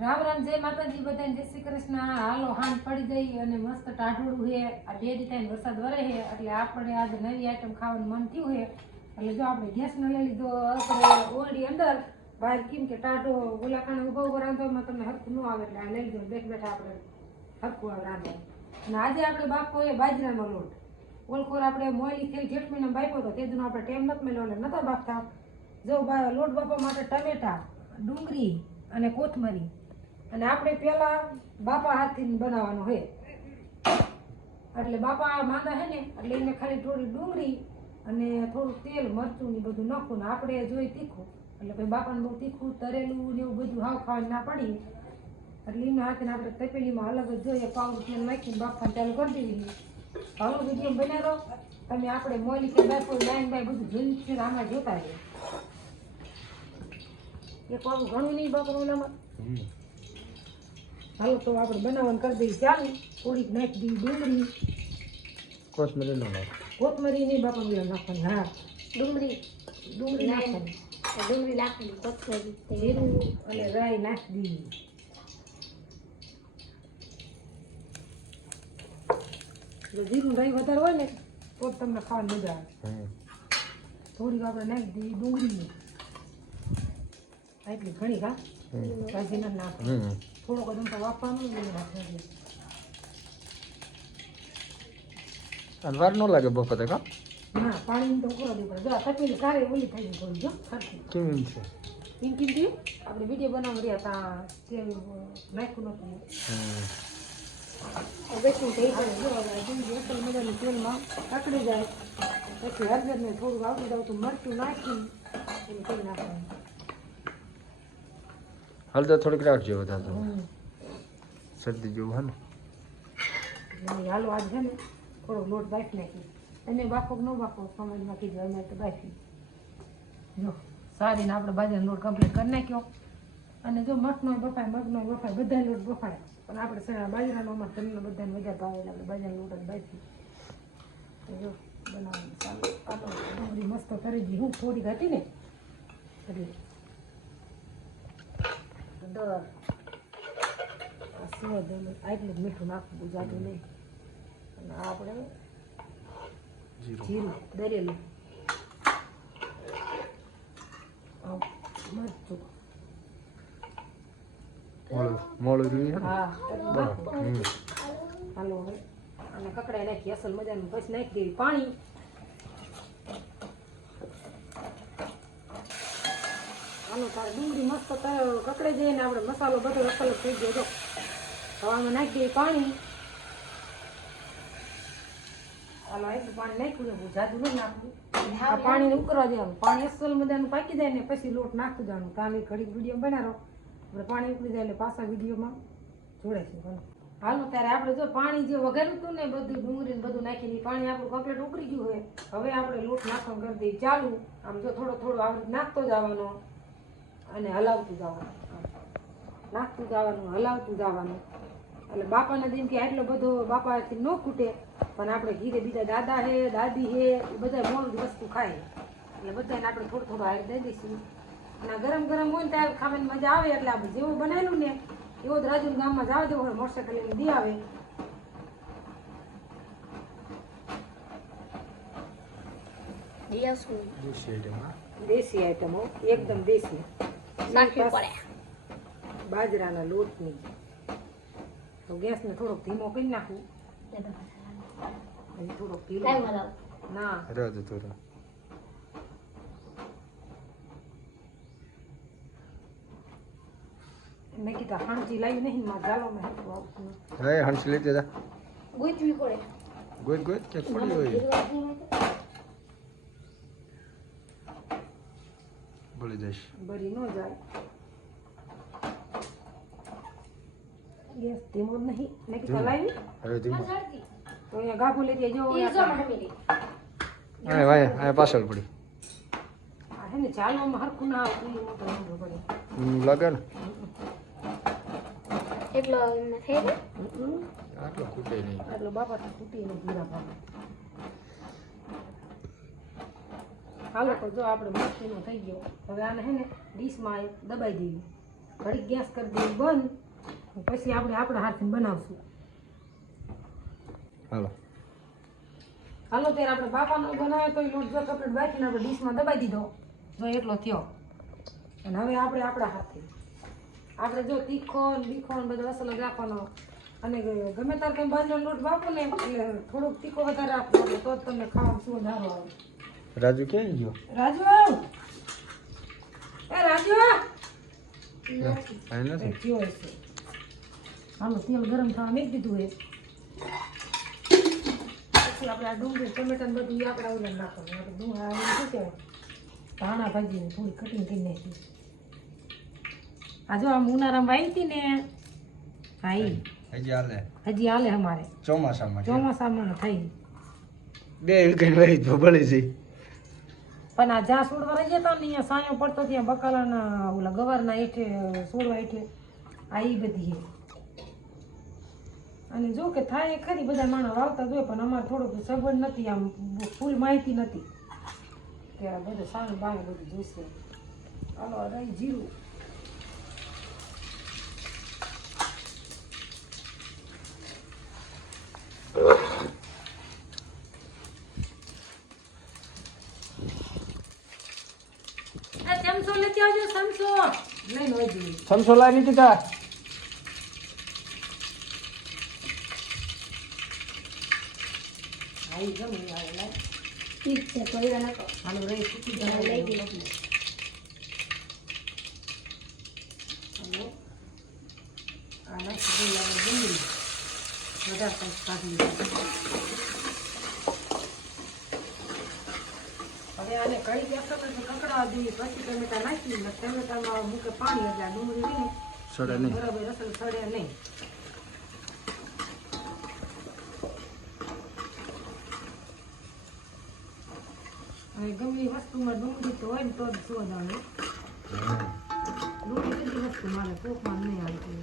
રામ રામ, જય માતાજી બધાને, જય શ્રી કૃષ્ણ. હાલો હાંજ પડી ગઈ અને મસ્ત ટાઢોળું છે. આ બે થાય વરસાદ વરે છે, એટલે આપણે આજે નવી આઈટમ ખાવાનું મન થયું છે. એટલે જો આપણે ગેસ ન લઈ લીધો ઓરડી અંદર, બહાર કેમ કે ટાઢો ગુલાકાને ઊભા રાંધો એમાં તમને હરખું ન આવે, એટલે આ લઈ લીધો બેઠ બેઠા આપણે હરખું આવે રાંધે. અને આજે આપણે બાપકો એ બાજરાનો લોટ. ઓલખોર આપણે મોયલી થઈ જેઠ મહિના બાફ્યો હતો તે દીનો આપણે ટેમ નથી મેળવ્યો એટલે નતા બાપતા. જો લોટ બાપવા માટે ટમેટા, ડુંગળી અને કોથમરી. અને આપણે પહેલાં બાપા હાથથી બનાવવાનો હોય એટલે બાપા માંદા હે ને, એટલે એને ખાલી થોડી ડુંગળી અને થોડું તેલ, મરચું ને બધું નાખું ને આપણે જોઈ તીખું. એટલે પછી બાપાને બહુ તીખું, તરેલું ને એવું બધું હાવ ખાવાની ના પડી. એટલે એના હાથે આપણે તપેલીમાં અલગ જ જોઈએ પાઉં તેલ નાખીને બાપાને ચાલુ કરી દેવી. હાલો વીડિયો બનાવો. તમે આપણે મોલી કે બાપુ, લાઈન બાય બધું જોયું છે આમાં જોતા રહીએ એક પાઉં ઘણું નહીં બાપા ઓલામાં. હાલો તો આપણે બનાવવાનું કરી દઈએ ચાલુ. થોડીક નાખી દઈએ ડુંગળી. કોથમરી નો કોથમરી નહીં બાપા મિલા નાખવાની હા. ડુંગળી ડુંગળી નાખવાની. ડુંગળી નાખવાની કોથમરી જીરું અને રાઈ નાખી દઈએ જો જીરું રાઈ વધારે હોય ને તો જ તમને ખાવાની મજા આવે. થોડીક આપણે નાખી દઈએ ડુંગળી એટલી ઘણી ખા ભાજી ના નાખો. થોડોક કદમ તો વાપવાનું ને એવું અનવાર અને વાર ન લાગે બફતે કા? ના પાણી તો ઉકળો દેવું પડે જો આ તપેલી કારે ઓલી થઈ ગઈ થોડી જો સરખી. કેમ એમ છે? પિંકી દી આપણે વીડિયો બનાવી રહ્યા તા તેલ નાખ્યું નતું બેસું થઈ જાય જો ડુંગળી અસલ મજાની તેલમાં પકડી જાય. પછી હળદર ને થોડું આવડી જાવ તો મરચું નાખી એમ કરી નાખવાનું. હળદર થોડીક રાખજો વધારે તો. શરદી જેવું હે ને. આજ છે ને થોડો લોટ બાફી નાખી તમે બાફો ન બાફો, સમજમાં કીધું, અમે તો બાફી જો, સારીને આપણે બાજરાનો લોટ કમ્પ્લીટ કરી નાખ્યો. અને જો મઠનો બફાય, મગનો બફાય બધા લોટ બફાય. પણ આપણે ને બાજરાનો, અમારે તમને બધાને મજા ભાવે આપણે બાજરાનો લોટ જ બાફી તો જો, બનાવવાનું ચાલુ. મસ્ત કરી દી હું થોડીક હતી ને દર આ સ્વાદ એનું આટલું જ મીઠું નાખવું ગુજરાતું નહીં અને આપણે જીરું દરેલું મરચું મોળું રહ્યું હે. હાલો હવે. અને કકડાઈ નાખી અસલ મજાનું. પછી નાખી દેવી પાણી. હાલો તારે ડુંગળી મસ્ત કકડે જઈએ ને આપણે મસાલો બધો અસલ થઈ ગયો તો હવામાં નાખી દઈએ પાણી. હાલો એટલું પાણી નાખ્યું પાણીને ઉકળવા દેવાનું. પાણી અસલ મજાનું પાકી જાય ને પછી લોટ નાખતું જવાનું. કાલે ઘડી વીડિયો બનાવો. આપણે પાણી ઉકળી જાય એટલે પાછા વિડીયોમાં જોડે છે બનો હાલો, ત્યારે આપણે જો પાણી જે વઘાર્યું હતું ને બધું ડુંગળી બધું નાખીને ઈ પાણી આપણું કમ્પ્લીટ ઉકળી ગયું હોય હવે આપણે લોટ નાખવાનું કરી દઈએ. ચાલુ. આમ જો થોડો થોડો આવી રીતે નાખતો જવાનો. અને હલાવતું જવાનું. નાખતું જવાનું હલાવતું જવાનું. એટલે બાપાના દિનથી આટલો બધો બાપાથી ન ખૂટે પણ આપણે ઘીરે બીજા દાદા હે દાદી હે એ બધા મોડું વસ્તુ ખાય. એટલે બધાને આપણે થોડું થોડું હાર દઈ દઈશું. અને ગરમ ગરમ હોય ને ત્યારે ખાવાની મજા આવે એટલે આપણે જેવું બનાવેલું ને એવો જ રાજુ ગામમાં જવા દેવો હોય મોટરસાઇકલ લઈને દી આવે. દેશી આઈટમ એકદમ દેશી. નાખવી પડે. બાજરાના લોટની. તો ગેસને થોડોક ધીમો કરી નાખું. અને થોડોક બનાવ ના. રહેવા તો થોડું. મેં કીધું હાંજી લાવી નહીં માં જાલો મેં હતું. હે હંસ લેતે જા. ગોતવી પડે. ગોત ગોત કે પડી હોય ભૂલી જઈશ ભરી ન જાય ગેસ ધીમો નહીં મેં કીધું. હવે ધીમો તો અહીંયા ગાભો લેતી જો આય વાય આય પાછળ પડી આ હે ને ચાલો હરખું ના આવતું એ મોટો વાંધો પડે હમ, લાગે ને એટલો એમને થઈ ગયો આટલો ખૂટે નહીં એટલે બાપાથી નહીં જીરા ભાવે હાલો તો જો આપણે મસ્તીનો થઈ ગયો. હવે આને હે ને ડીશમાં દબાઈ દેવી. ઘડી ગેસ કરી દેવી બંધ. પછી આપણે આપણા હાથથી બનાવશું. હાલો. હાલો ત્યારે આપણે બાપાનો બનાવ્યો તો એ લોટ જો કપડે બાકીને આપણે ડીશમાં દબાઈ દીધો. જો એટલો થયો. અને હવે આપણે આપણા હાથથી. આપણે જો તીખો લીખો ને બધો અસલ રાખવાનો. અને ગમે તાર કંઈ બાજરો લોટ બાપો ને એટલે થોડુંક તીખો વધારે રાખવો તો જ તમને ખાવાનું શું વધારો આવે. રાજુ ક્યાં ગયો? રાજુ એ રાજુ અહીં નથી. એ છે હાલો તેલ ગરમ થવા મેં દીધું હે પછી આપણે આ ડુંગળી ટમેટા બધું આપણે ઓલા નાખવાનું. આપણે ડુંગળી આ શું કહેવાય? ધાણા ભાજી થોડી કટિંગ કરી નાખી. આ જો આમ ઉનાળામાં આવી હતી ને ભાઈ હજી હાલે. હજી હાલે અમારે. ચોમાસામાં ચોમાસામાં થઈ. બે વીકેન્ડ વહી તો બળી જઈ પણ આ જ્યાં છોડવા રહીએ તા ને અહીંયા સાયો પડતો ત્યાં બકાલાના ઓલા ગવારના હેઠે છોડવા હેઠે, આ એ બધી અને જો કે થાય ખરી, બધા માણસ વાવતા જોઈએ પણ અમારે થોડુંક સગવડ નથી, આમ ફૂલ માહિતી નથી. ત્યારે બધું સારું બાનું બધું જોઈશે હાલો રહી જીરું. Samsulay ni kita. Ada apa-apa આને કઈ ગેસ તો કકડા દી પછી ટમેટા નાખી ને ટમેટામાં મૂકે પાણી એટલે ડુંગળી ને સડે નહીં. બરાબર અસલ સડે નહીં. હવે ગમે વસ્તુમાં ડુંગળી તો હોય ને તો જ સ્વાદ આવે ડુંગળી બધી વસ્તુ મારે કોકમાં નહીં આવતી.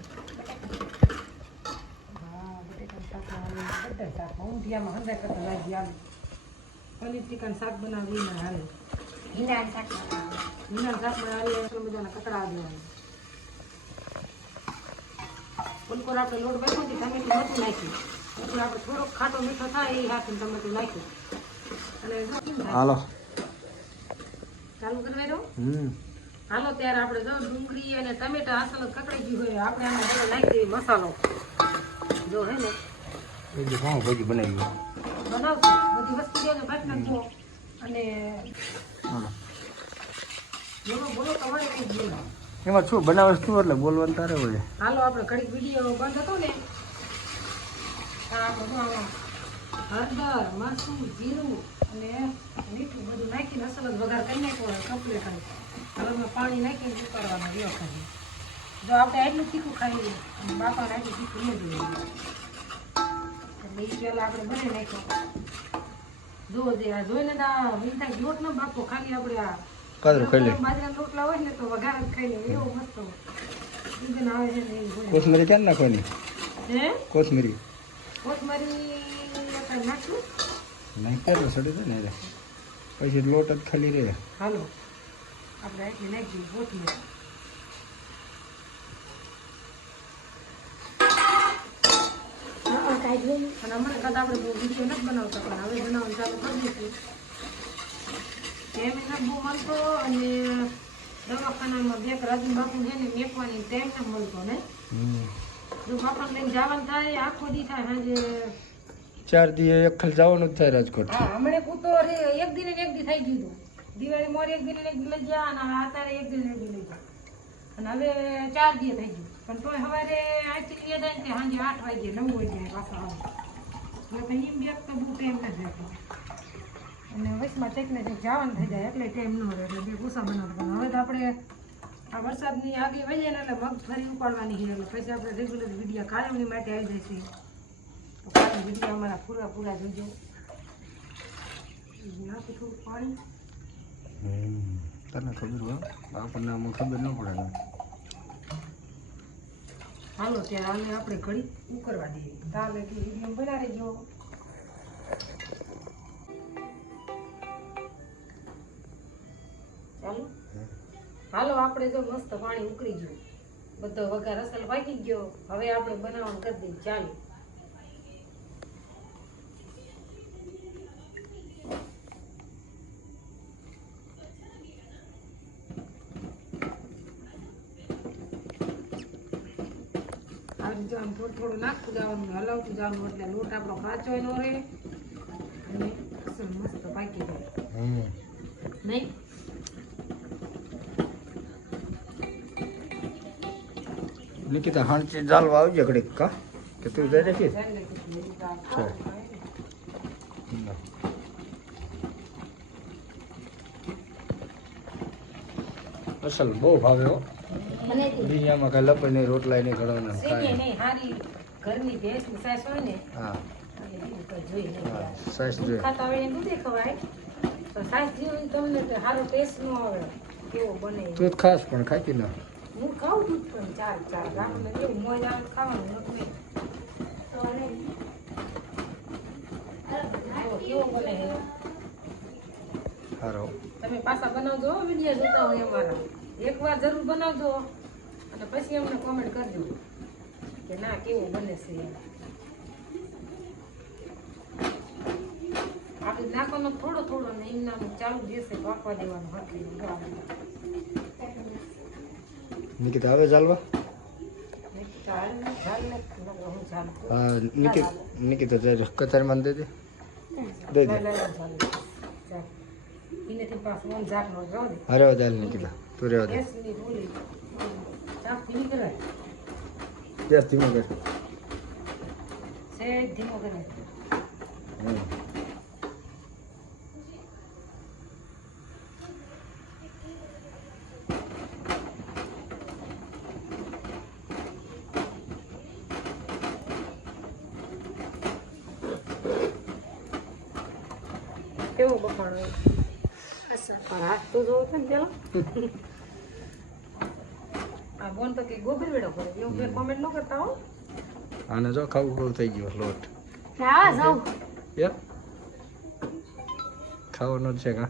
હા બટેટા શાક આવે બધા શાકમાં ઊંધિયામાં હંધા કરતા લાગી આવે. પનીર ટીકાનું શાક બનાવી ને હાલે ભીંડાનું શાક બનાવી લીલા શાકમાં હાલે એટલા બધાના કકડા દેવાના બિલકુલ આપણે લોટ બેઠો હતી ટમેટું નથી નાખ્યું બિલકુલ આપણે થોડોક ખાટો મીઠો થાય એ હાથે ટમેટું નાખ્યું અને હાલો ચાલુ કરવા દો હમ હાલો ત્યારે આપણે જો ડુંગળી અને ટમેટા આસલ કકડી ગયું હોય આપણે આમાં બધો નાખી દઈએ મસાલો જો હે ને હા બનાવી બનાવશું બધી વસ્તુ જો ભાત નાખજો. અને એમાં શું બનાવે શું એટલે બોલવાનું તારે હોય? હાલો આપણે ઘડીક વીડિયો બંધ હતો ને હળદર મરચું જીરું અને મીઠું બધું નાખીને અસલ જ વઘાર કરી હોય કમ્પ્લીટ હળદમાં પાણી નાખીને ઉતારવાનું રહ્યો ખાલી જો આપણે આટલું તીખું ખાઈએ બાપાને આટલું તીખું ન જોઈએ. એટલે એ પહેલાં આપણે બને નાખ્યો. જો જે આ જોઈને આ મીઠા લોટ ન બાપો ખાલી આપણે આ કાદરું ખાઈ લે. બાજરાના રોટલા હોય ને તો વઘાર જ ખાઈ લે એવો મસ્ત હોય આવે છે ને એવું હોય. કોથમરી ક્યાં નાખવાની? હે? કોથમરી. કોથમરી નાખી એટલે સડી જાય ને પછી લોટ જ ખાલી રહે. હાલો. આપણે નાખી કોથમરી. અમારે કદાચ બહુ વીડિયો નથી બનાવતા પણ હવે બનાવવાનું ચાલુ કરી દઈશું ટાઈમ મળતો અને દવાખાનામાં બે રાજુ બાપુ છે ને મેકવાની ટાઈમ નથી મળતો ને જો બાપાને જવાનું થાય આખો દી થાય સાંજે ચાર દી એક ખાલી જવાનું જ થાય રાજકોટ. હમણે કૂતો એક દિન ને એક દી થઈ ગયું દિવાળી મોર એક દિન એક દી લઈ ગયા અને અત્યારે એક દિન એક દી લઈ ગયા. અને હવે ચાર દી થઈ ગયું. પણ તોય સવારે આથી ને તે સાંજે આઠ વાગે, નવ વાગે પાછા આવે. એટલે એમ બેગ તો બહુ ટાઈમ નથી રહેતો અને વચમાં કંઈક ને કંઈક જવાનું થઈ જાય, એટલે ટાઈમ ન રહે, એટલે બે પૂસા બનાવવાનું. હવે તો આપણે આ વરસાદની આગળ વહી જાય ને એટલે મગફળી ઉપાડવાની છે, એટલે પછી આપણે રેગ્યુલર વિડીયા કાયમની માટે આવી છે. તો કાયમ વિડીયા અમારા પૂરા પૂરા જોજો. નાખું થોડું પાણી. તને ખબર હોય? આપણને આમાં ખબર ન પડે હાલો, ત્યારે આને આપણે ઘડી ઉકરવા દઈએ. દાળ એટલે વીડિયો બના રહેજો ચાલો. હાલો, આપણે જો મસ્ત પાણી ઉકળી ગયું. બધો વઘાર અસલ પાકી ગયો. હવે આપણે બનાવવાનું કરી દઈએ. ચાલુ. રીતે આમ થોડું થોડું નાખતું જવાનું હલાવતું જવાનું એટલે લોટ આપણો કાચો ન રહે. અને અસલ મસ્ત પાકી જાય. હમ નહીં? નિકિતા હાંચી ચાલવા આવજે ઘડીક કા? કે તું જઈ. થાય. અસલ બહુ ભાવે હો. મને દુનિયામાં કાંઈ લપે નહીં રોટલા નહીં ઘડવાના કાંઈ ઘરની ભેંસ સાસ હોય ને હા. સાસ જોઈએ ખાતા હોય એને દૂધે ખવાય. તો સાસ તમને સારો ટેસ્ટ ન આવે કેવો બને તું ખાસ પણ ખાતી ના હું ખાઉં છું પણ ચાલ ચાલ આપણને કેવું મોજ ખાવાનું નથી તો અને કેવો બને? સારો તમે પાછા બનાવજો વીડિયો જોતા હોય અમારા. એકવાર જરૂર બનાવજો. અને પછી અમને કોમેન્ટ કરજો કે ના કેવું બને છે આપણે નાખવાનો થોડો થોડો ને એમના ચાલુ દેશે પાકવા દેવાનું હરખી નિકિતા આવે ચાલવા હું નિકિત નિકિતા જય કતારમાં દે દે. દે દે. હા રહેવા નિકિતા. તું રેવા દે. ચાપ ધીમી કર? સહેજ ધીમો કરાય. કેવું બફાણો અસર. પણ હાથ તો જોવો છે ને પેલો. બોન તો કે ગોબર વેડો કરે એવું ફેર કોમેન્ટ ન કરતા હો. આને જો ખાવું ખાવું થઈ ગયું લોટ. આવા જાવ યપ ખાવાનો જ છે કા?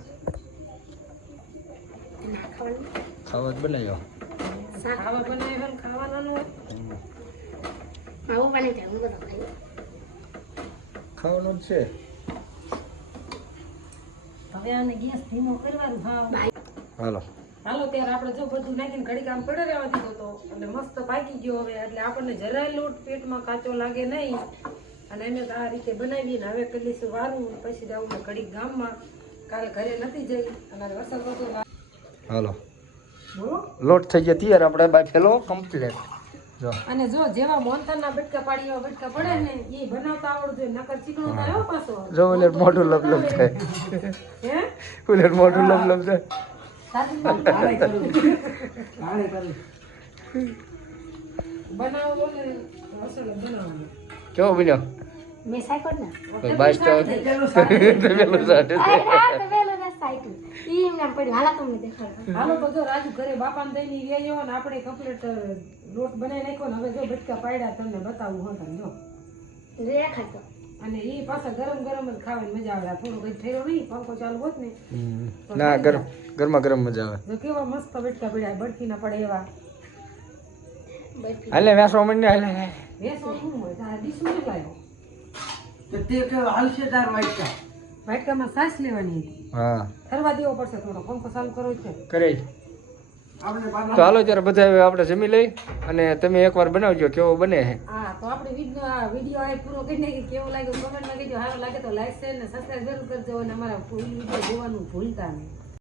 ખાવા જ બનાવ્યો? ખાવા બનાવ્યો ખાવાના ન હોય. હમ. બને હું બધું ખાઈ ખાવાનો છે. હવે આને ગેસ ધીમો કરવાનું હા. હાલો. હાલો ત્યારે આપણે જો બધું નાખીને ઘડી કામ પડે રહેવા દીધો તો એટલે મસ્ત પાકી ગયો હવે એટલે આપણને જરાય લોટ પેટમાં કાચો લાગે નહીં. અને એને આ રીતે બનાવીને હવે કરીશું વારું પછી જવું ઘડી ગામમાં કાલે ઘરે નથી જઈ અને વરસાદ હતો હાલો. લોટ થઈ ગયો તૈયાર આપણે બાફેલો કમ્પ્લીટ જો. અને જો જેવા મોનથાના બટકા પાડી એવા બટકા પડે ને એ બનાવતા આવડતું હોય નકર ચીકણો થાય પાછો. જો ઓલે મોઢું લપ થાય. હે ઓલે મોઢું લપ થાય. કેવો તો પેલું સાઠ અરે હા તો પેલો ના સાયકલ ઈ એમ પડ્યું. હાલા તમને દેખાડો હાલો તો જો રાજુ ઘરે બાપાને દઈને વ્યાયો ને આપણે કમ્પ્લીટ લોટ બનાવી નાખ્યો ને હવે જો બટકા પાડ્યા તમને બતાવું હો તમને જો. દેખાડતો અને એ પાછા ગરમ ગરમ જ ખાવાની મજા આવે. આ થોડું કઈ થયો નહીં પંખો ચાલુ હોત ને ના ગરમ ગરમા ગરમ મજા આવે. તો કેવા મસ્ત વેટકા પડ્યા બરફી ના પડે એવા હાલે વેસો માંડને હાલે વેસો શું હોય? તારા ડીશ શું લાયો તો તે કે હાલશે તાર વાટકા. વાટકામાં સાસ લેવાની હતી. હા. ઠરવા દેવો પડશે થોડો. પંખો ચાલુ કરો છે. કરે તો હાલો જયારે બધા આપડે આપણે જમી લઈ અને તમે એકવાર બનાવજો કેવો બને છે હા તો આપણે વીડિયો આ વીડિયો આ પૂરો કરી કે કેવો લાગ્યો? કમેન્ટમાં કહેજો. સારો લાગે તો લાઈક શેર ને સબસ્ક્રાઈબ જરૂર કરજો અને અમારા ફૂલ વીડિયો જોવાનું ભૂલતા નહીં.